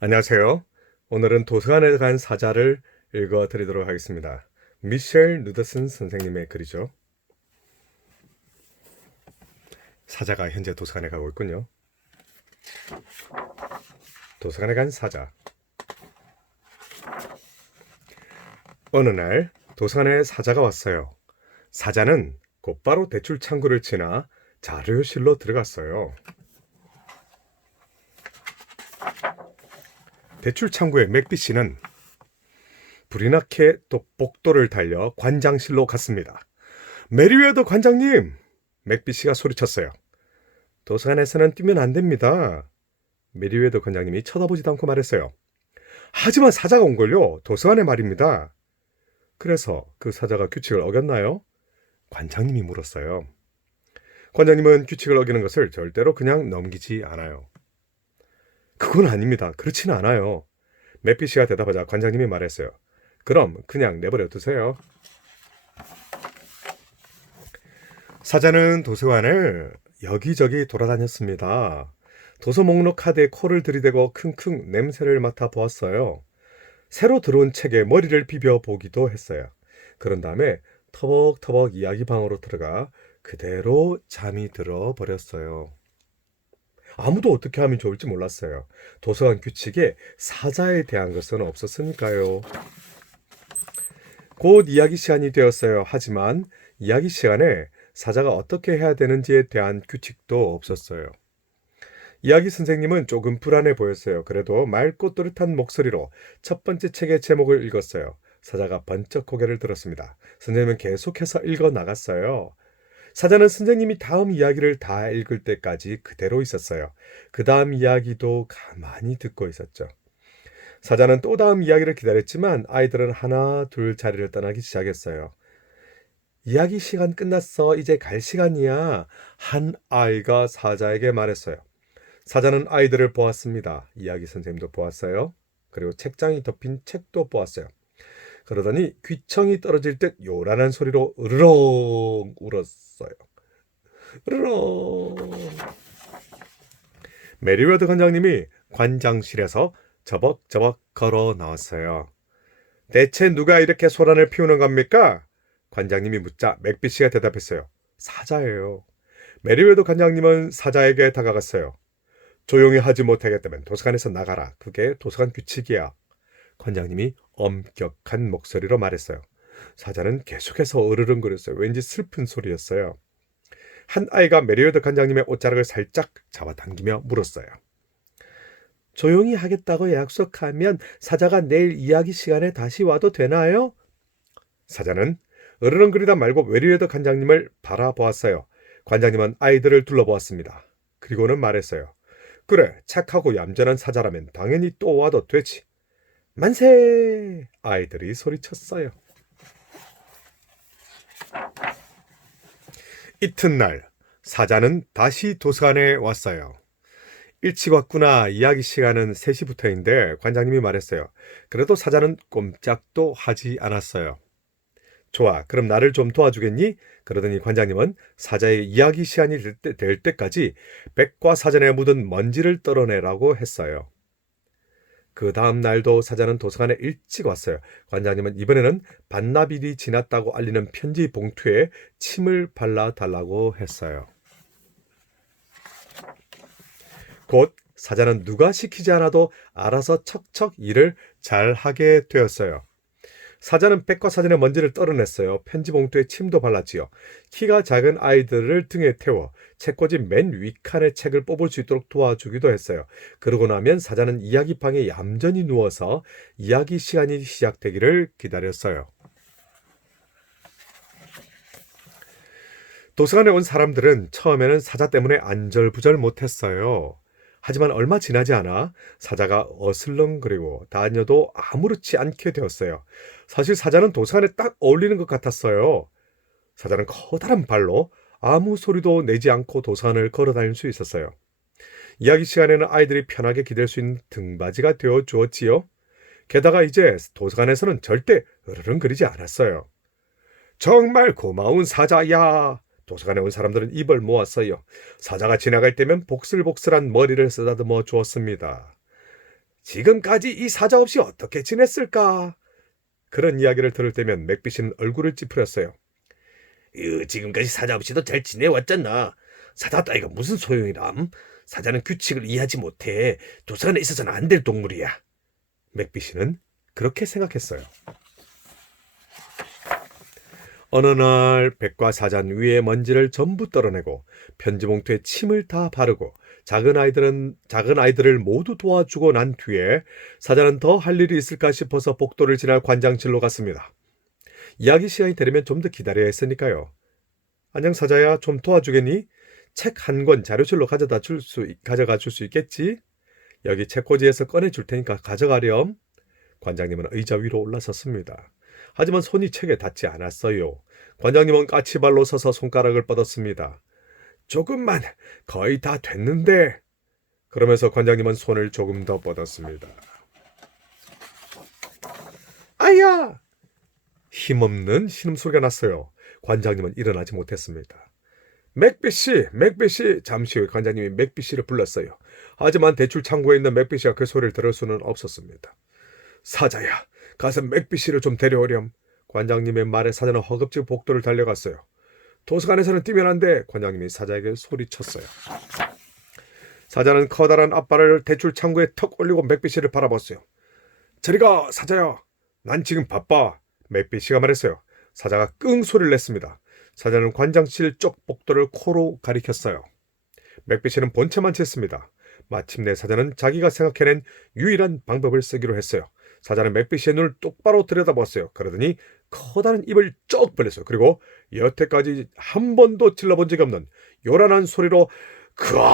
안녕하세요. 오늘은 도서관에 간 사자를 읽어드리도록 하겠습니다. 미셸 누더슨 선생님의 글이죠. 사자가 현재 도서관에 가고 있군요. 도서관에 간 사자. 어느 날 도서관에 사자가 왔어요. 사자는 곧바로 대출 창구를 지나 자료실로 들어갔어요. 대출 창구의 맥비 씨는 불이 나게 또 복도를 달려 관장실로 갔습니다. 메리웨더 관장님! 맥비 씨가 소리쳤어요. 도서관에서는 뛰면 안 됩니다. 메리웨더 관장님이 쳐다보지도 않고 말했어요. 하지만 사자가 온걸요. 도서관에 말입니다. 그래서 그 사자가 규칙을 어겼나요? 관장님이 물었어요. 관장님은 규칙을 어기는 것을 절대로 그냥 넘기지 않아요. 그건 아닙니다. 그렇지는 않아요. 맥비 씨가 대답하자 관장님이 말했어요. 그럼 그냥 내버려 두세요. 사자는 도서관을 여기저기 돌아다녔습니다. 도서 목록 카드에 코를 들이대고 킁킁 냄새를 맡아 보았어요. 새로 들어온 책에 머리를 비벼 보기도 했어요. 그런 다음에 터벅터벅 이야기방으로 들어가 그대로 잠이 들어 버렸어요. 아무도 어떻게 하면 좋을지 몰랐어요. 도서관 규칙에 사자에 대한 것은 없었으니까요. 곧 이야기 시간이 되었어요. 하지만 이야기 시간에 사자가 어떻게 해야 되는지에 대한 규칙도 없었어요. 이야기 선생님은 조금 불안해 보였어요. 그래도 맑고 또렷한 목소리로 첫 번째 책의 제목을 읽었어요. 사자가 번쩍 고개를 들었습니다. 선생님은 계속해서 읽어 나갔어요. 사자는 선생님이 다음 이야기를 다 읽을 때까지 그대로 있었어요. 그 다음 이야기도 가만히 듣고 있었죠. 사자는 또 다음 이야기를 기다렸지만 아이들은 하나 둘 자리를 떠나기 시작했어요. 이야기 시간 끝났어. 이제 갈 시간이야. 한 아이가 사자에게 말했어요. 사자는 아이들을 보았습니다. 이야기 선생님도 보았어요. 그리고 책장이 덮인 책도 보았어요. 그러더니 귀청이 떨어질 듯 요란한 소리로 으르렁 울었어요. 으르렁. 메리웨더 관장님이 관장실에서 저벅저벅 걸어 나왔어요. 대체 누가 이렇게 소란을 피우는 겁니까? 관장님이 묻자 맥비 씨가 대답했어요. 사자예요. 메리웨더 관장님은 사자에게 다가갔어요. 조용히 하지 못하겠다면 도서관에서 나가라. 그게 도서관 규칙이야. 관장님이 엄격한 목소리로 말했어요. 사자는 계속해서 으르렁거렸어요. 왠지 슬픈 소리였어요. 한 아이가 메리웨더 관장님의 옷자락을 살짝 잡아당기며 물었어요. 조용히 하겠다고 약속하면 사자가 내일 이야기 시간에 다시 와도 되나요? 사자는 으르렁거리다 말고 메리웨더 관장님을 바라보았어요. 관장님은 아이들을 둘러보았습니다. 그리고는 말했어요. 그래, 착하고 얌전한 사자라면 당연히 또 와도 되지. 만세! 아이들이 소리쳤어요. 이튿날 사자는 다시 도서관에 왔어요. 일찍 왔구나. 이야기 시간은 3시부터인데 관장님이 말했어요. 그래도 사자는 꼼짝도 하지 않았어요. 좋아, 그럼 나를 좀 도와주겠니? 그러더니 관장님은 사자의 이야기 시간이 될 때까지 백과사전에 묻은 먼지를 떨어내라고 했어요. 그 다음 날도 사자는 도서관에 일찍 왔어요. 관장님은 이번에는 반나절이 지났다고 알리는 편지 봉투에 침을 발라달라고 했어요. 곧 사자는 누가 시키지 않아도 알아서 척척 일을 잘하게 되었어요. 사자는 백과사전의 먼지를 떨어냈어요. 편지 봉투에 침도 발랐지요. 키가 작은 아이들을 등에 태워 책꽂이 맨 윗칸의 책을 뽑을 수 있도록 도와주기도 했어요. 그러고 나면 사자는 이야기방에 얌전히 누워서 이야기 시간이 시작되기를 기다렸어요. 도서관에 온 사람들은 처음에는 사자 때문에 안절부절 못했어요. 하지만 얼마 지나지 않아 사자가 어슬렁거리고 다녀도 아무렇지 않게 되었어요. 사실 사자는 도서관에 딱 어울리는 것 같았어요. 사자는 커다란 발로 아무 소리도 내지 않고 도서관을 걸어 다닐 수 있었어요. 이야기 시간에는 아이들이 편하게 기댈 수 있는 등받이가 되어 주었지요. 게다가 이제 도서관에서는 절대 으르렁거리지 않았어요. 정말 고마운 사자야. 도서관에 온 사람들은 입을 모았어요. 사자가 지나갈 때면 복슬복슬한 머리를 쓰다듬어 주었습니다. 지금까지 이 사자 없이 어떻게 지냈을까? 그런 이야기를 들을 때면 맥빗이는 얼굴을 찌푸렸어요. 지금까지 사자 없이도 잘 지내왔잖아. 사자 따위가 무슨 소용이람? 사자는 규칙을 이해하지 못해. 도서관에 있어서는 안 될 동물이야. 맥빗이는 그렇게 생각했어요. 어느 날 백과사전 위에 먼지를 전부 떨어내고 편지봉투에 침을 다 바르고 작은 아이들을 모두 도와주고 난 뒤에 사자는 더 할 일이 있을까 싶어서 복도를 지나 관장실로 갔습니다. 이야기 시간이 되려면 좀 더 기다려야 했으니까요. 안녕 사자야, 좀 도와주겠니? 책 한 권 자료실로 가져가 줄 수 있겠지? 여기 책꽂이에서 꺼내줄 테니까 가져가렴. 관장님은 의자 위로 올라섰습니다. 하지만 손이 책에 닿지 않았어요. 관장님은 까치발로 서서 손가락을 뻗었습니다. 조금만, 거의 다 됐는데. 그러면서 관장님은 손을 조금 더 뻗었습니다. 아야! 힘없는 신음소리가 났어요. 관장님은 일어나지 못했습니다. 맥빗이! 잠시 후에 관장님이 맥빗이를 불렀어요. 하지만 대출 창고에 있는 맥빗이가 그 소리를 들을 수는 없었습니다. 사자야, 가서 맥빗이를 좀 데려오렴. 관장님의 말에 사자는 허겁지겁 복도를 달려갔어요. 도서관에서는 뛰면 안 돼. 관장님이 사자에게 소리쳤어요. 사자는 커다란 앞발을 대출 창고에 턱 올리고 맥빗이를 바라봤어요. 저리 가, 사자야. 난 지금 바빠. 맥빗이가 말했어요. 사자가 끙 소리를 냈습니다. 사자는 관장실 쪽 복도를 코로 가리켰어요. 맥빗이는 본체만 챘습니다. 마침내 사자는 자기가 생각해낸 유일한 방법을 쓰기로 했어요. 사자는 맥빗이의 눈을 똑바로 들여다봤어요. 그러더니 커다란 입을 쩍 벌렸어요. 그리고 여태까지 한 번도 질러본 적이 없는 요란한 소리로 크앙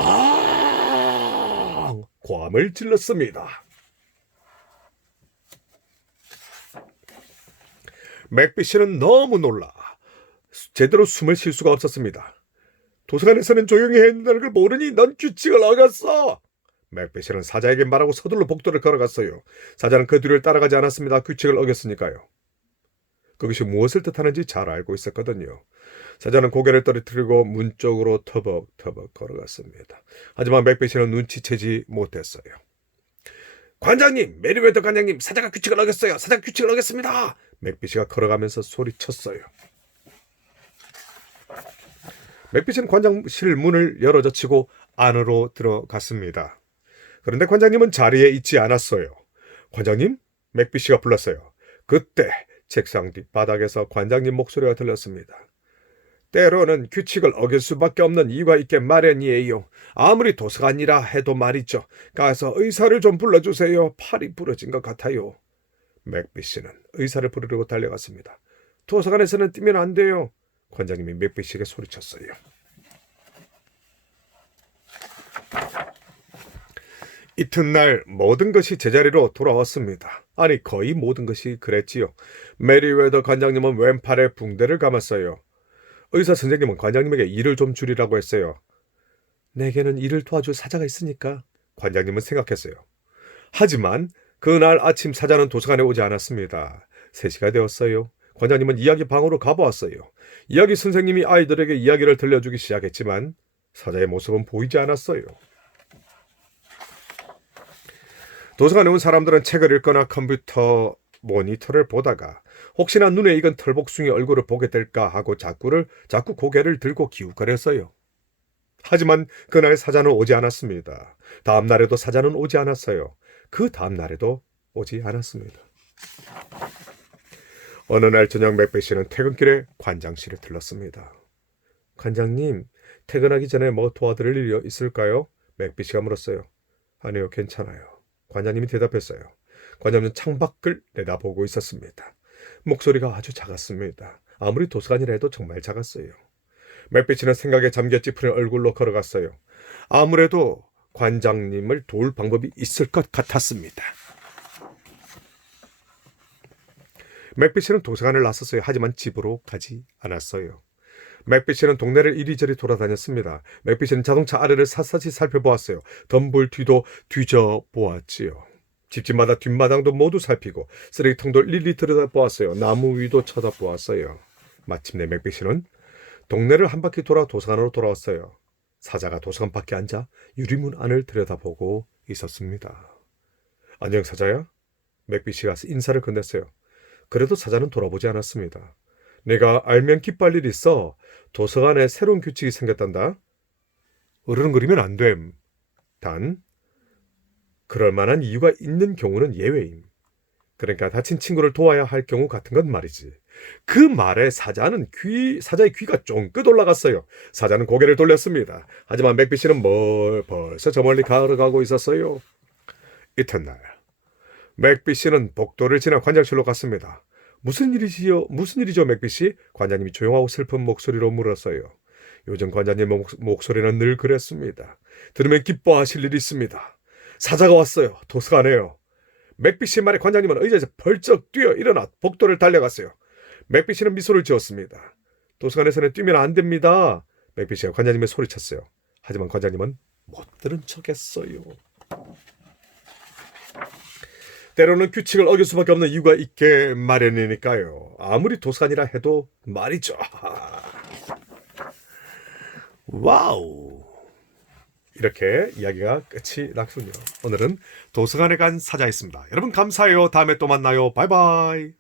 고함을 질렀습니다. 맥빗이는 너무 놀라 제대로 숨을 쉴 수가 없었습니다. 도서관에서는 조용히 해야 한다는 걸 모르니 넌 규칙을 어겼어. 맥빗이는 사자에게 말하고 서둘러 복도를 걸어갔어요. 사자는 그 뒤를 따라가지 않았습니다. 규칙을 어겼으니까요. 그것이 무엇을 뜻하는지 잘 알고 있었거든요. 사자는 고개를 떨어뜨리고 문 쪽으로 터벅터벅 걸어갔습니다. 하지만 맥빗이는 눈치채지 못했어요. 관장님, 메리웨더 관장님, 사자가 규칙을 어겼어요. 사자가 규칙을 어겼습니다. 맥빗이가 걸어가면서 소리쳤어요. 맥빗은 관장실 문을 열어젖히고 안으로 들어갔습니다. 그런데 관장님은 자리에 있지 않았어요. 관장님? 맥빗이가 불렀어요. 그때 책상 뒷바닥에서 관장님 목소리가 들렸습니다. 때로는 규칙을 어길 수밖에 없는 이유가 있게 마련이에요. 아무리 도서관이라 해도 말이죠. 가서 의사를 좀 불러주세요. 팔이 부러진 것 같아요. 맥빗이는 의사를 부르려고 달려갔습니다. 도서관에서는 뛰면 안 돼요. 관장님이 맥빗에게 소리쳤어요. 이튿날 모든 것이 제자리로 돌아왔습니다. 아니 거의 모든 것이 그랬지요. 메리웨더 관장님은 왼팔에 붕대를 감았어요. 의사 선생님은 관장님에게 일을 좀 줄이라고 했어요. 내게는 일을 도와줄 사자가 있으니까 관장님은 생각했어요. 하지만 그날 아침 사자는 도서관에 오지 않았습니다. 3시가 되었어요. 관장님은 이야기 방으로 가보았어요. 이야기 선생님이 아이들에게 이야기를 들려주기 시작했지만 사자의 모습은 보이지 않았어요. 도서관에 온 사람들은 책을 읽거나 컴퓨터 모니터를 보다가 혹시나 눈에 익은 털복숭이 얼굴을 보게 될까 하고 자꾸 고개를 들고 기웃거렸어요. 하지만 그날 사자는 오지 않았습니다. 다음 날에도 사자는 오지 않았어요. 그 다음 날에도 오지 않았습니다. 어느 날 저녁 맥빗이는 퇴근길에 관장실에 들렀습니다. 관장님, 퇴근하기 전에 뭐 도와드릴 일이 있을까요? 맥빗이가 물었어요. 아니요, 괜찮아요. 관장님이 대답했어요. 관장님은 창밖을 내다보고 있었습니다. 목소리가 아주 작았습니다. 아무리 도서관이라 해도 정말 작았어요. 맥빗이는 생각에 잠겨 찌푸린 얼굴로 걸어갔어요. 아무래도 관장님을 도울 방법이 있을 것 같았습니다. 맥빗이는 도서관을 나섰어요. 하지만 집으로 가지 않았어요. 맥빗이는 동네를 이리저리 돌아다녔습니다. 맥빗이는 자동차 아래를 샅샅이 살펴보았어요. 덤불 뒤도 뒤져보았지요. 집집마다 뒷마당도 모두 살피고 쓰레기통도 일일이 들여다보았어요. 나무 위도 쳐다보았어요. 마침내 맥빗이는 동네를 한 바퀴 돌아 도서관으로 돌아왔어요. 사자가 도서관 밖에 앉아 유리문 안을 들여다보고 있었습니다. 안녕 사자야. 맥비씨가 인사를 건넸어요. 그래도 사자는 돌아보지 않았습니다. 내가 알면 기뻐할 일이 있어. 도서관에 새로운 규칙이 생겼단다. 어른그리면 안 됨. 단 그럴 만한 이유가 있는 경우는 예외임. 그러니까 다친 친구를 도와야 할 경우 같은 건 말이지. 그 말에 사자의 귀가 쫑긋 올라갔어요. 사자는 고개를 돌렸습니다. 하지만 맥비씨는 벌써 저 멀리 걸어가고 있었어요. 이튿날 맥비씨는 복도를 지나 관장실로 갔습니다. 무슨 일이죠, 맥비씨? 관장님이 조용하고 슬픈 목소리로 물었어요. 요즘 관장님 목소리는 늘 그랬습니다. 들으면 기뻐하실 일이 있습니다. 사자가 왔어요. 도서관에요. 맥비씨 말에 관장님은 의자에서 벌쩍 뛰어 일어나 복도를 달려갔어요. 맥비씨는 미소를 지었습니다. 도서관에서는 뛰면 안 됩니다. 맥비씨가 관장님에 소리쳤어요. 하지만 관장님은 못 들은 척했어요. 때로는 규칙을 어길 수밖에 없는 이유가 있게 마련이니까요. 아무리 도서관이라 해도 말이죠. 와우. 이렇게 이야기가 끝이 났군요. 오늘은 도서관에 간 사자였습니다. 여러분 감사해요. 다음에 또 만나요. 바이바이.